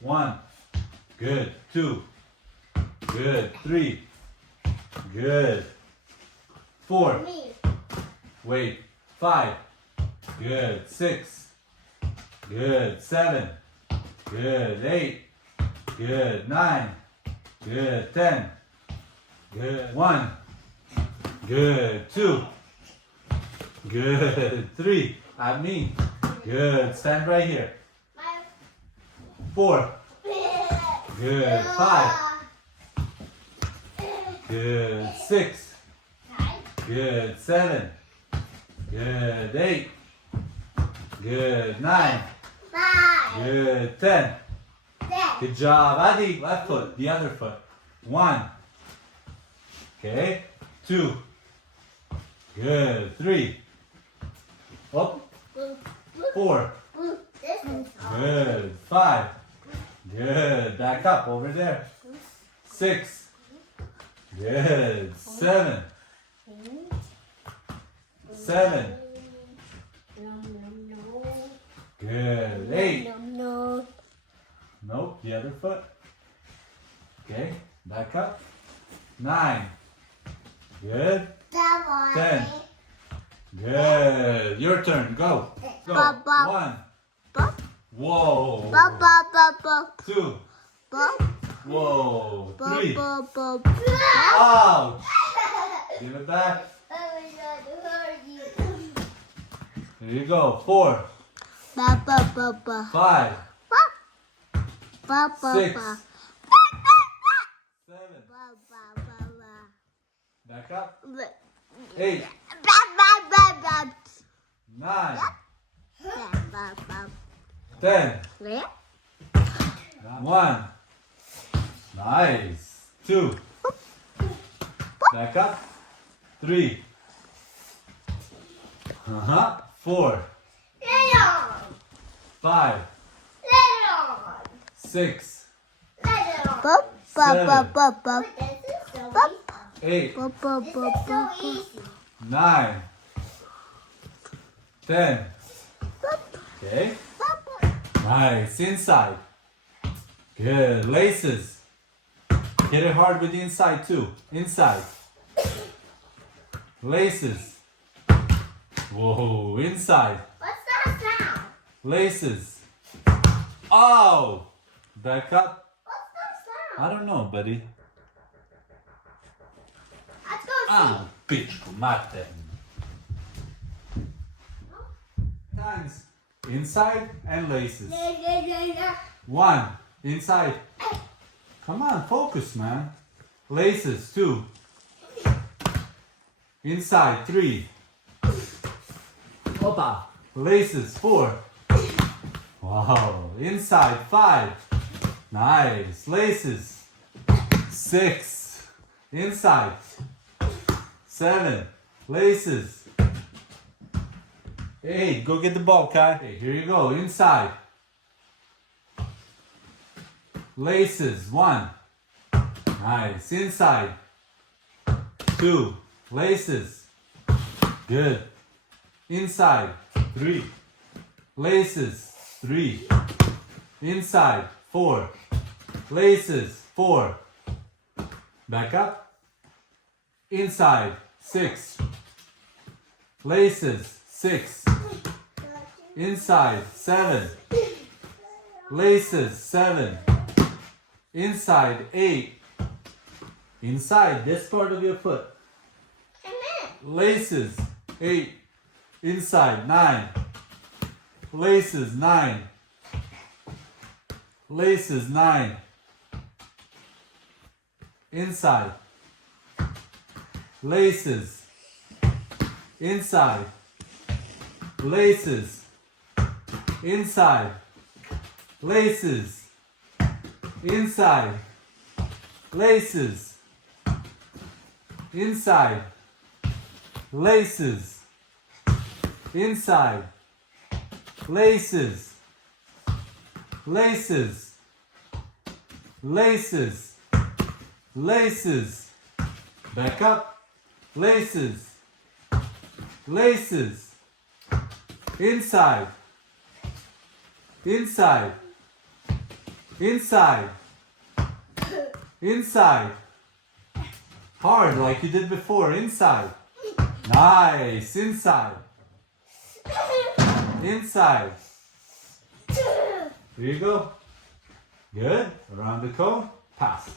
1. Good. 2. Good. 3. Good. 4. Me. Wait. 5. Good. 6. Good. 7. Good. 8. Good. 9. Good. 10. Good. 1. Good. 2. Good. 3. At me. Good. Stand right here. 4. Good. 5. Good. 6. Good. 7. Good. 8. Good. 9. Good. 10. Good job. Adi, left foot. The other foot. 1. Okay. 2. Good. 3. Up. 4. Good. 5. Good. Back up over there. 6. Good. 7. 7. Good. 8. Nope. The other foot. Okay. Back up. 9. Good. 10. Good. Your turn. Go. Go. 1. Whoa. 2. Whoa. 3. Ouch. Give it back. There you go. 4. 5. 6. 7. Back up. 8. 9. 10. 1. Nice. 2. Back up. 3. 4. 5. 6. 8. 9. 10. Okay. Nice. Inside. Good. Laces. Hit it hard with the inside too. Inside. Laces. Whoa. Inside. What's that sound? Laces. Oh. Back up. What's that sound? I don't know, buddy. Let's go see. Ah, pičku, mate. Times. Inside and laces. 1. Inside. Come on, focus, man. Laces. 2. Inside. 3. Opa. Laces. 4. Wow. Inside. 5. Nice. Laces. 6. Inside. 7. Laces. 8. Go get the ball, Kai. Okay, here you go. Inside. Laces. 1. Nice. Inside. 2. Laces. Good. Inside. 3. Laces. 3. Inside. 4. Laces. 4. Back up. Inside. 6. Laces. 6. Inside. 7. Laces. 7. Inside. 8. Inside this part of your foot. Laces. 8. Inside. 9. Laces. 9. Laces. 9. Inside. Laces. Inside. Laces. Inside. Laces. Inside. Laces. Inside. Laces. Inside. Laces. Laces. Laces. Laces. Back up. Laces. Laces. Inside. Inside. Inside. Inside. Hard like you did before. Inside. Nice. Inside. Inside. Here you go. Good. Around the cone. Pass.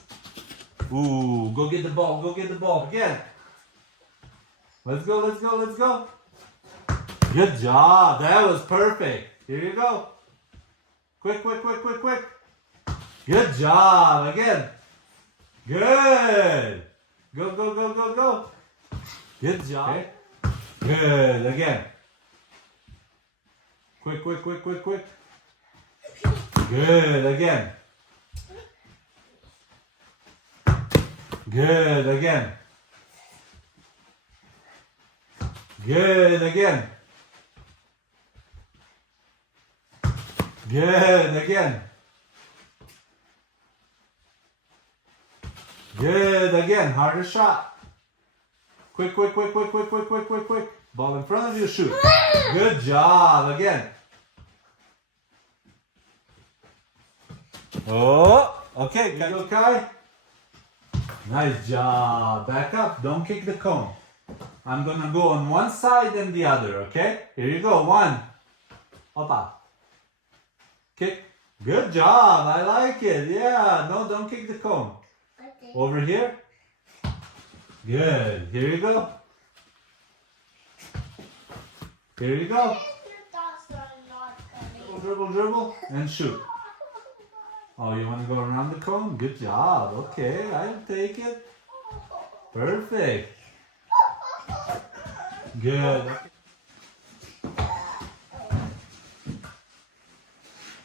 Ooh, go get the ball. Go get the ball. Again. Let's go, let's go, let's go. Good job. That was perfect. Here you go. Quick, quick, quick, quick, quick. Good job. Again. Good. Go, go, go, go, go. Good job. Okay. Good. Again. Quick, quick, quick, quick, quick. Good. Again. Good. Again. Good. Again. Good. Again. Good. Again. Harder shot. Quick, quick, quick, quick, quick, quick, quick, quick, quick. Ball in front of you, shoot. Good job. Again. Oh, okay. Can you go, Kai? Nice job. Back up. Don't kick the cone. I'm gonna go on one side and the other, okay? Here you go. One. Opa. Kick. Good job. I like it. Yeah. No, don't kick the cone. Okay. Over here. Good. Here you go. Here you go. Dribble, dribble, dribble, and shoot. Oh, you want to go around the cone? Good job. Okay, I'll take it. Perfect. Good.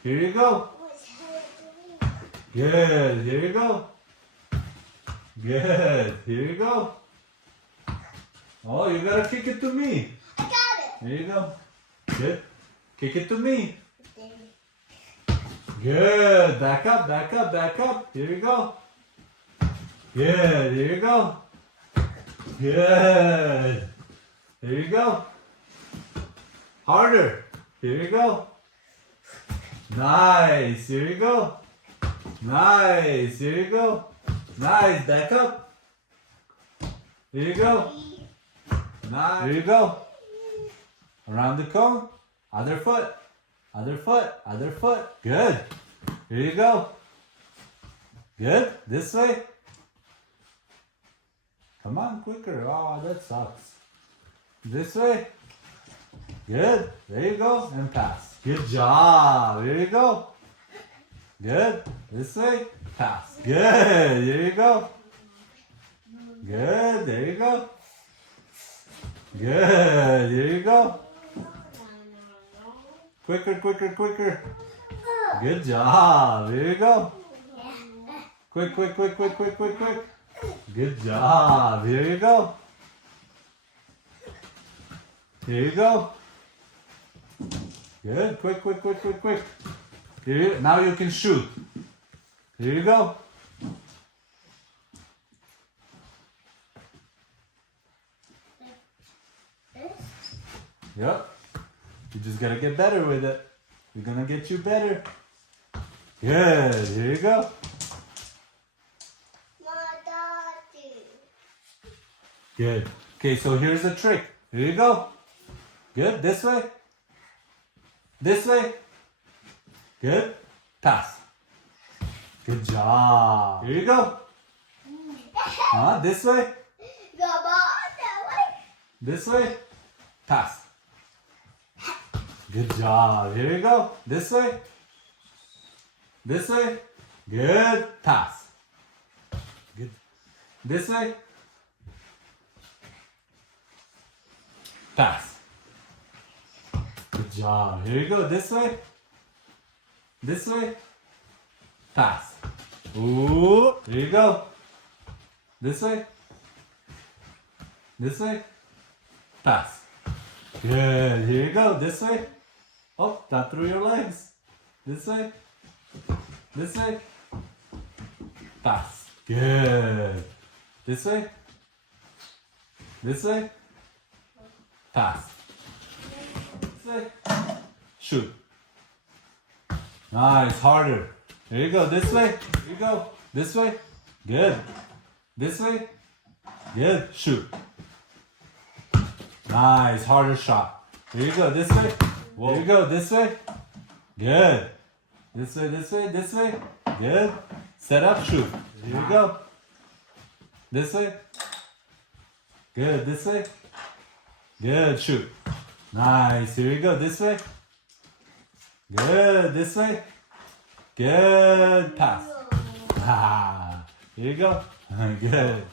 Here you go. Good. Here you go. Good. Here you go. Oh, you gotta kick it to me. I got it. Here you go. Good. Kick it to me. Good. Back up, back up, back up. Here you go. Good. Here you go. Good. Here you go. Harder. Here you go. Nice. Here you go. Nice. Here you go. Nice. Back up. Here you go. Nice. Here you go. Around the cone. Other foot. Other foot. Other foot. Good. Here you go. Good. This way. Come on, quicker. Oh, that sucks. This way. Good. There you go. And pass. Good job. Here you go. Good. This way. Pass. Good. Here you go. Good. There you go. Good. Here you go. Quicker, quicker, quicker. Good job. Here you go. Quick, quick, quick, quick, quick, quick, quick. Good job. Here you go. Here you go. Good. Quick, quick, quick, quick, quick. Here, now you can shoot. Here you go. Yep. You just gotta get better with it. We're gonna get you better. Good. Here you go. Good. Okay, so here's the trick. Here you go. Good. This way. This way. Good. Pass. Good job. Here you go. This way. This way. Pass. Good job. Here you go. This way. This way. Good. Pass. Good. This way. Pass. Good job. Here you go. This way. This way. Pass. Ooh. Here you go. This way. This way. Pass. Good. Here you go. This way. Oh, not through your legs. This way. This way. Pass. Good. This way. This way. Pass. This way. Shoot. Nice. Harder. Here you go. This way. Here you go. This way. Good. This way. Good. Shoot. Nice. Harder shot. Here you go. This way. Here you go. This way. Good. This way, this way, this way. Good. Set up, shoot. Here you go. This way. Good. This way. Good. Shoot. Nice. Here you go. This way. Good. This way. Good. Pass. Ah. Here you go. Good.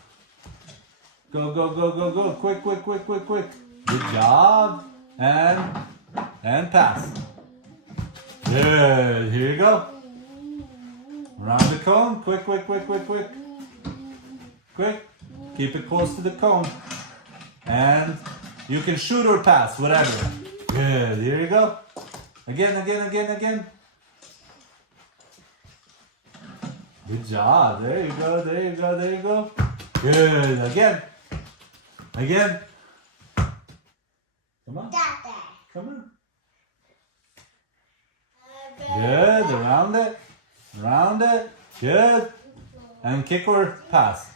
Go, go, go, go, go. Quick, quick, quick, quick, quick. Good job. And pass. Good. Here you go. Around the cone. Quick, quick, quick, quick, quick. Quick. Keep it close to the cone. And you can shoot or pass, whatever. Good. Here you go. Again, again, again, again. Good job. There you go. There you go. There you go. Good. Again. Again. Come on. Come on. Good. Around it. Around it. Good. And kick or pass.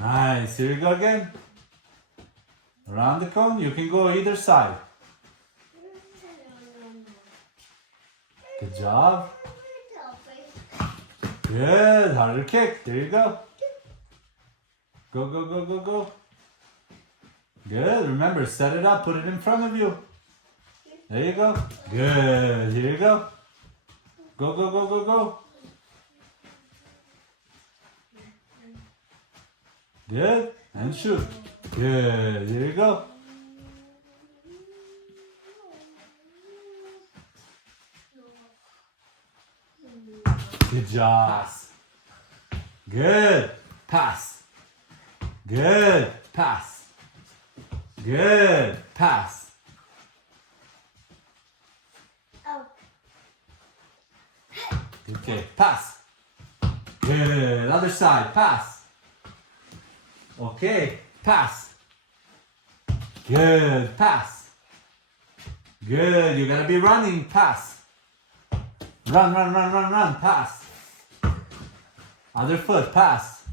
Nice. Here you go again. Around the cone. You can go either side. Good job. Good. Harder kick. There you go. Go, go, go, go, go. Good. Remember, set it up. Put it in front of you. There you go. Good. Here you go. Go, go, go, go, go. Good. And shoot. Good. Here you go. Good job. Good. Pass. Good. Pass. Good. Pass. Oh. Okay. Pass. Good. Other side. Pass. Okay. Pass. Good. Pass. Good. You gotta be running. Pass. Run, run, run, run, run. Pass. Other foot. Pass.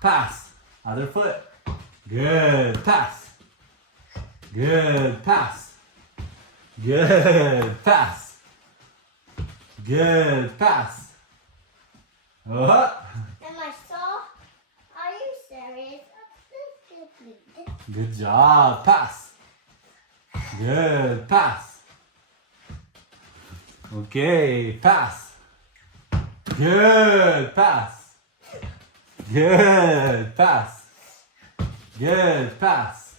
Pass. Other foot. Good. Pass. Good. Pass. Good. Pass. Good. Pass. Am I saw? Are you serious? Good job. Pass. Good. Pass. Okay. Pass. Good. Pass. Good. Pass. Good. Pass.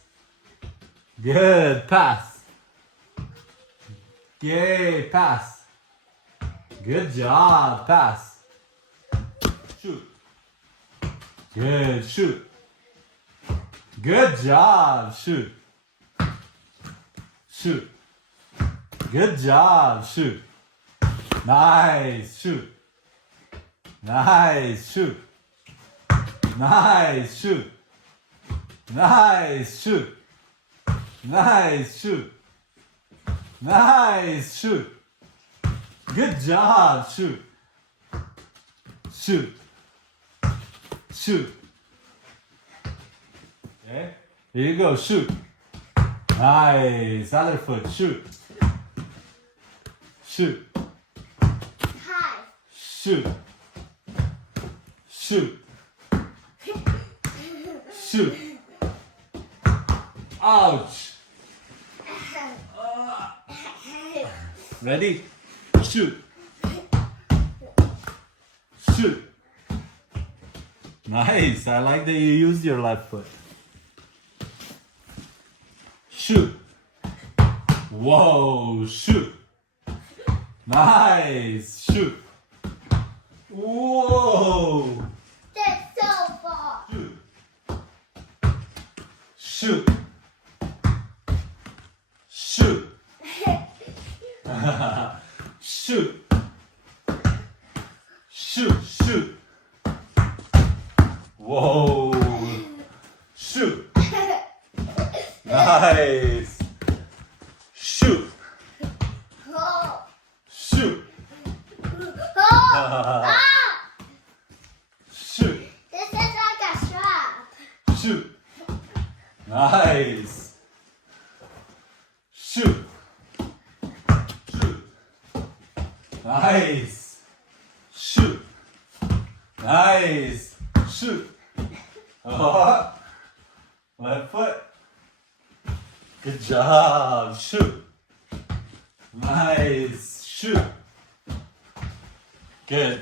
Good. Pass. Yay. Pass. Good job. Pass. Shoot. Good. Shoot. Good job. Shoot. Shoot. Good job. Shoot. Nice. Shoot. Nice. Shoot. Nice. Shoot. Nice. Shoot. Nice. Shoot. Nice. Shoot. Good job. Shoot. Shoot. Shoot. Okay. Here you go. Shoot. Nice. Other foot. Shoot. Shoot. Hi. Shoot. Shoot. Shoot. Ouch. Ready? Shoot. Shoot. Nice. I like that you used your left foot. Shoot. Whoa. Shoot. Nice. Shoot. Whoa. That's so far. Shoot. Shoot. Shoot. Shoot. Shoot. Whoa. Shoot. Nice. Shoot. Oh. Shoot. Oh. Nice. Shoot. Shoot. Nice. Shoot. Nice. Shoot. Oh. Left foot. Good job. Shoot. Nice. Shoot. Good.